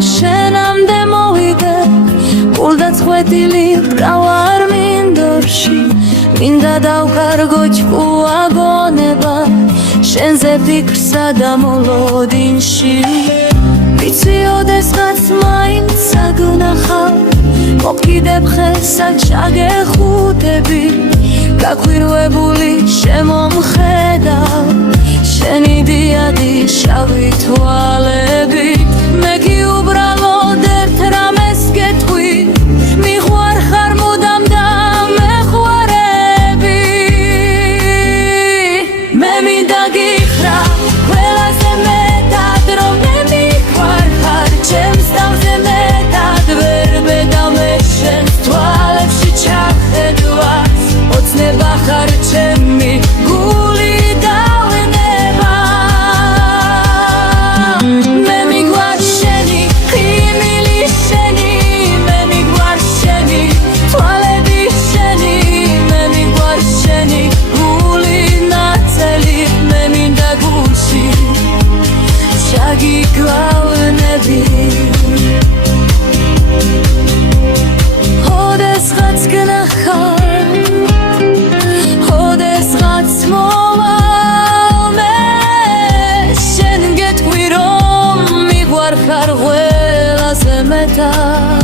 შენამდე მოვიდე გულდა წყვეტილი მკრავარ მინდორში მინდა დავკარგო ჭკუაგონება შენზე ფიქრსა და მოლოდინში ვიცი ოდესღაც მაინც აგნახავ მოკიდებ ხელსა ჩაგეხუტები გაქვირვებული შემომხედავ შენი დიადი შავი თვალები მე კი უბრალოდ ერთ რამეს გეტყვი მიყვარხარ მუდამ და მეხვარები მე მინდა გიხრა ყველაზე მეტად რომ მე მიყვარხარ ჩემს თავზე მეტად ვერ ბედავ მე შენს თვალებში ჩახედვას ოცნება ხარ ჩემი გული დავნება მე მიგვარ შენი ხიმილი შენი მე მიგვარ შენი თვალები შენი მე მიგვარ შენი გული ნაცელი მე მინდა გულში ჩაგიგვავნები ოდესღაც გნახავ ოდესღაც მოვალ მე შენ გეტყვი რომ მიყვარხარ ყველაზე მეტად